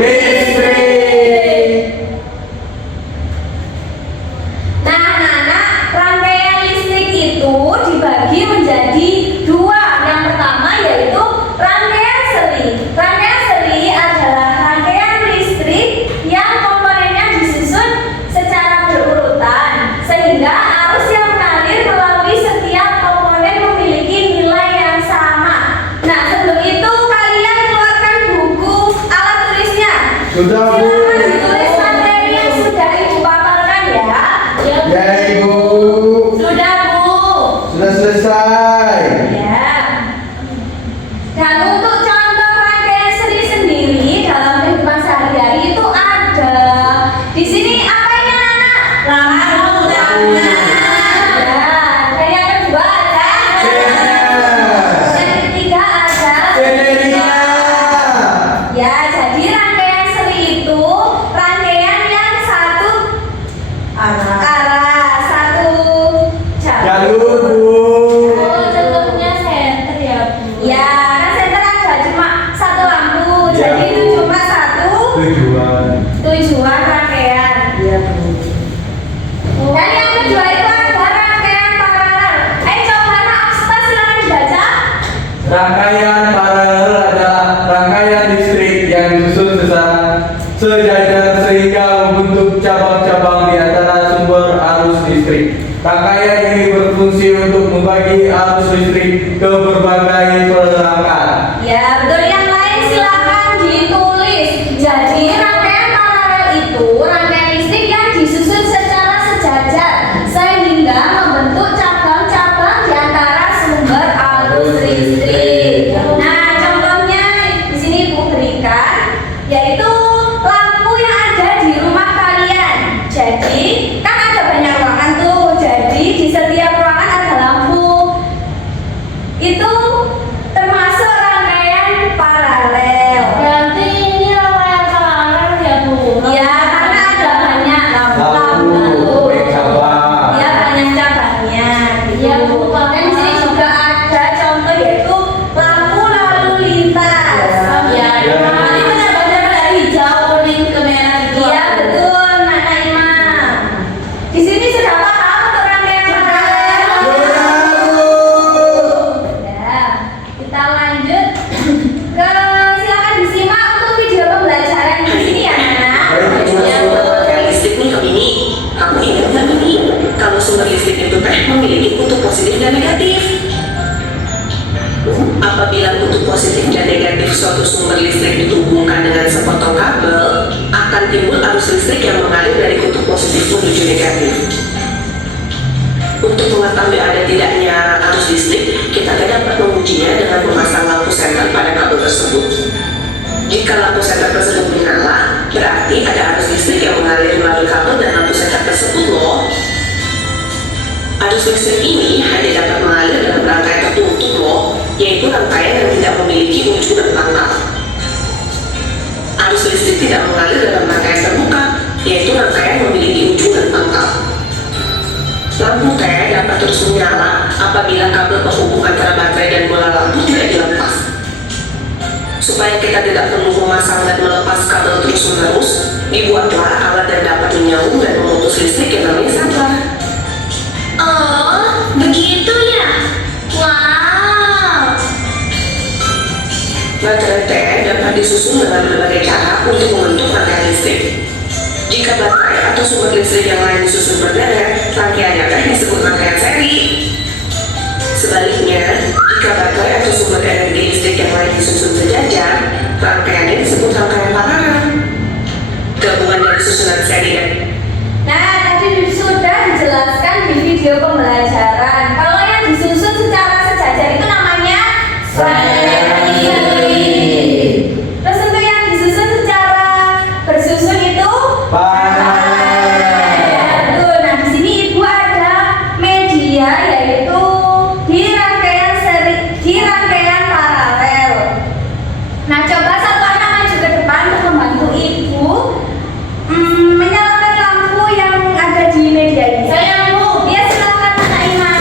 listrik. Nah, anak-anak, rangkaian listrik itu dibagi menjadi dua. Yang pertama yaitu rangkaian seri. Rangkaian seri adalah rangkaian listrik yang komponennya disusun secara berurutan, sehingga arus yang mengalir melalui setiap komponen memiliki nilai yang sama. Nah, sebelum itu kalian keluarkan buku alat tulisnya. Sudah, Bu. Silakan ditulis materi yang sudah Ibu paparkan ya. Ya, Ibu. Sudah, Bu. Sudah selesai. Ya. Dan untuk contoh rangkaian seri sendiri dalam kehidupan sehari-hari itu ada. Di sini apa ini anak? Lampu tangan. Ya. Dan yang kedua ada. Yang ketiga ada. Generia. Ya, jadi rangkaian seri itu rangkaian yang satu arah, satu Jalur, Bu. Oh, jalurnya senter ya, Bu. Ya, kan senter ada cuma satu lampu. Ya, Jadi itu Bu. cuma satu Tujuan. rangkaian. Iya, Bu. Dan yang kedua itu ada rangkaian paralel. Coba anak Aksta silakan dibaca. Rangkaian paralel adalah rangkaian listrik yang disusun sejajar sehingga membentuk cabang-cabang di antara sumber arus listrik. Rangkaian ini berfungsi untuk membagi arus listrik ke berbagai perangkat. Ya, betul. Yang lain silakan ditulis. Jadi rangkaian paralel itu rangkaian listrik yang disusun secara sejajar sehingga membentuk cabang-cabang di antara sumber arus listrik. Nah, contohnya di sini Ibu berikan yaitu lampu yang ada di rumah kalian. Jadi kan ada banyak ruangan tuh. Jadi di setiap ruangan ada lampu. Itu termasuk rangkaian paralel. Berarti ini rangkaian paralel ya, Bu? Ya, karena ada banyak Lampu, lampu. cabang. Ya, banyak cabangnya. Gitu. Ya, Bu. Dan di sini juga ada contoh yaitu lampu lalu lintas. Ya, Ya. Nanti benar-benar dari hijau, kuning ke merah gitu. Iya, betul, Nak Naimah. Di sini sudah paham untuk rangkaian paralel? Ya, kita lanjut ke silakan disimak untuk video pembelajaran di sini ya, Nak. Kajian mendapatkan listrik nih ini. Kamu ingat nggak ini? Kalau sumber listrik itu memiliki kutub positif dan negatif. Apabila kutub positif dan negatif suatu sumber listrik dihubungkan dengan sepotong kabel, akan timbul arus listrik yang mengalir dari kutub positif menuju negatif. Untuk mengetahui ada tidaknya arus listrik, kita dapat mengujinya dengan memasang lampu senter pada kabel tersebut. Jika lampu senter tersebut menyala, berarti ada arus listrik yang mengalir melalui kabel dan lampu senter tersebut loh. Arus listrik ini hanya dapat mengalir dalam rangkaian tertutup loh, yaitu rangkaian yang tidak memiliki ujung dan pangkal. Arus listrik tidak mengalir dalam rangkaian terbuka, yaitu rangkaian memiliki ujung dan pangkal. Lampu T dapat terus menyala apabila kabel penghubung antara baterai dan bola lampu tidak dilepas. Supaya kita tidak perlu memasang dan melepas kabel terus-menerus, dibuatlah alat yang dapat menyambung dan memutus listrik yang namanya saklar. Oh, begitu ya? Wow. Baterai T dapat disusun dengan berbagai cara untuk membentuk rangkaian listrik. Jika baterai atau sumber listrik yang lain disusun berderet, rangkaiannya T disebut rangkaian seri. Sebaliknya, jika baterai atau sumber energi listrik yang lain disusun sejajar, rangkaiannya disebut rangkaian paralel. Gabungan dari susunan seri dan Nah, tadi sudah dijelaskan di video pembelajaran. Kalau yang disusun secara sejajar itu namanya seri. Terus untuk yang disusun secara bersusun itu Betul. Nah, di sini Ibu ada media yaitu di rangkaian seri, di rangkaian paralel. Nah, coba satu anak maju ke depan untuk membantu Ibu menyalakan lampu yang ada di media ini. Saya, Bu. Ya, silakan Anak Ima.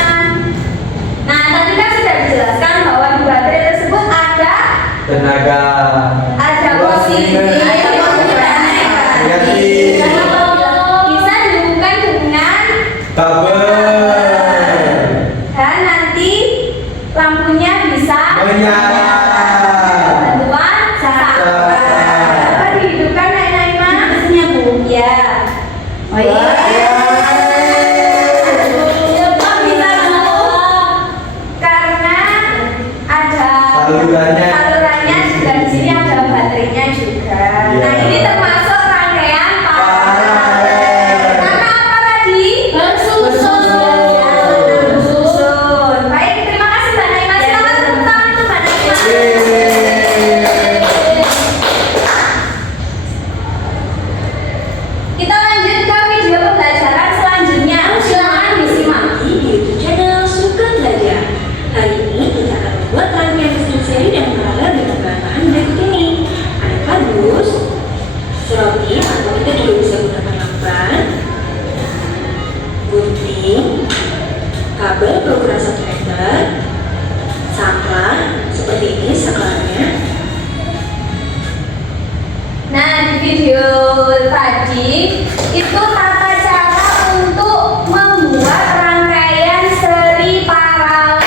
tadi itu tata cara untuk membuat rangkaian seri paralel.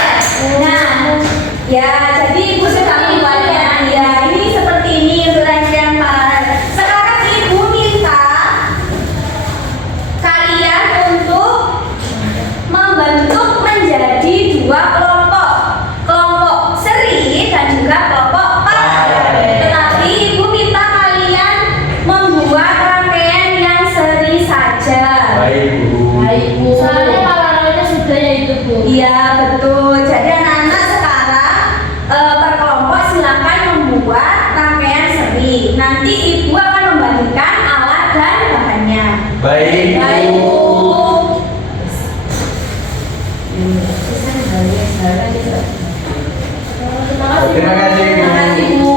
Nah, ya jadi ibu sudah membuatnya. Ya ini seperti ini untuk rangkaian paralel. Sekarang ibu minta kalian untuk membentuk menjadi dua kelompok, kelompok seri dan juga kelompok paralel. Tetapi ibu minta kalian membuat rangkaian yang seri saja. Baik Bu. Baik Bu. Soalnya paralelnya sudah ya itu Bu. Iya betul. Jadi anak-anak sekarang per kelompok silakan membuat rangkaian seri. Nanti ibu akan membagikan alat dan bahannya. Baik Baik Bu. Bu. Terima kasih Bu. Terima kasih Bu.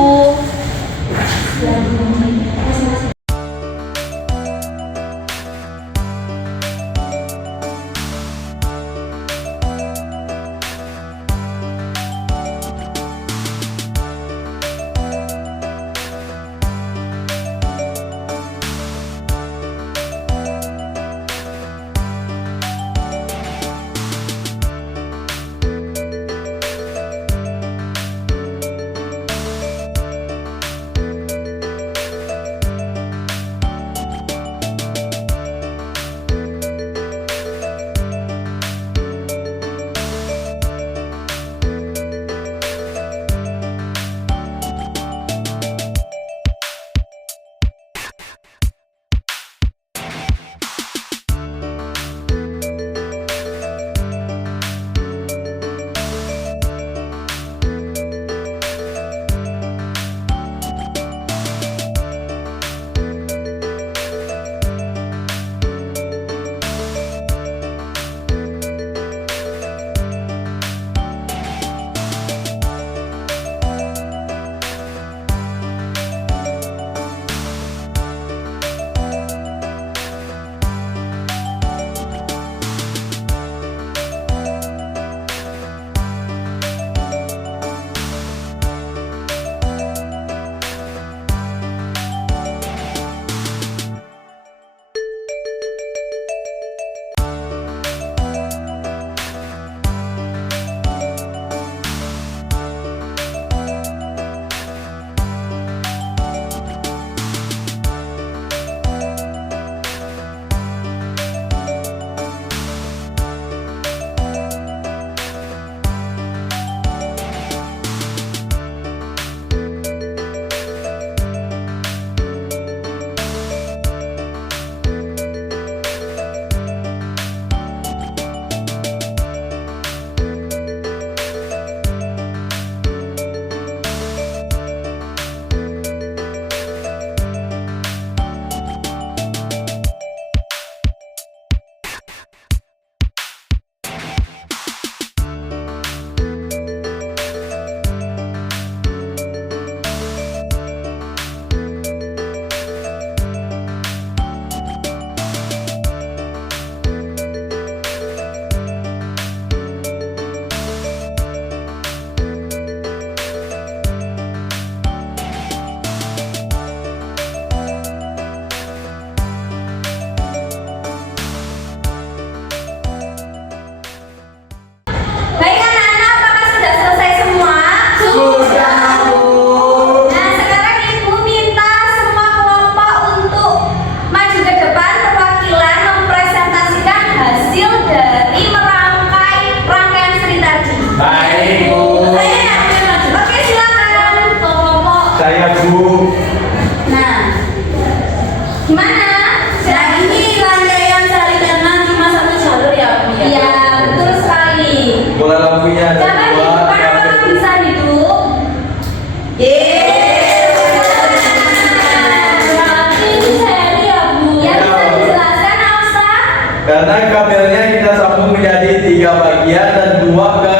Karena kabelnya kita sambung menjadi 3 bagian dan 2 ke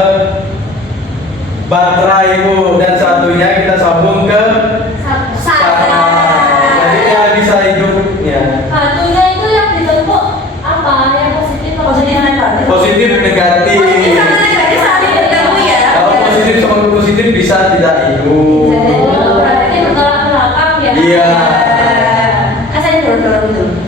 baterai Bu, dan satunya kita sambung ke Satu. jadi dia bisa hidup ya. Satunya itu yang dibentuk apa? Yang positif atau negatif? Positif negatif. Positif sama negatif saling bertemu ya. Kalau positif sama positif bisa tidak hidup. Oh, berarti bertolak belakang ya? Iya. Asal dorong-dorong itu.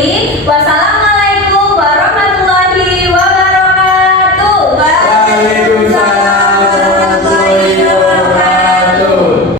Juli pasal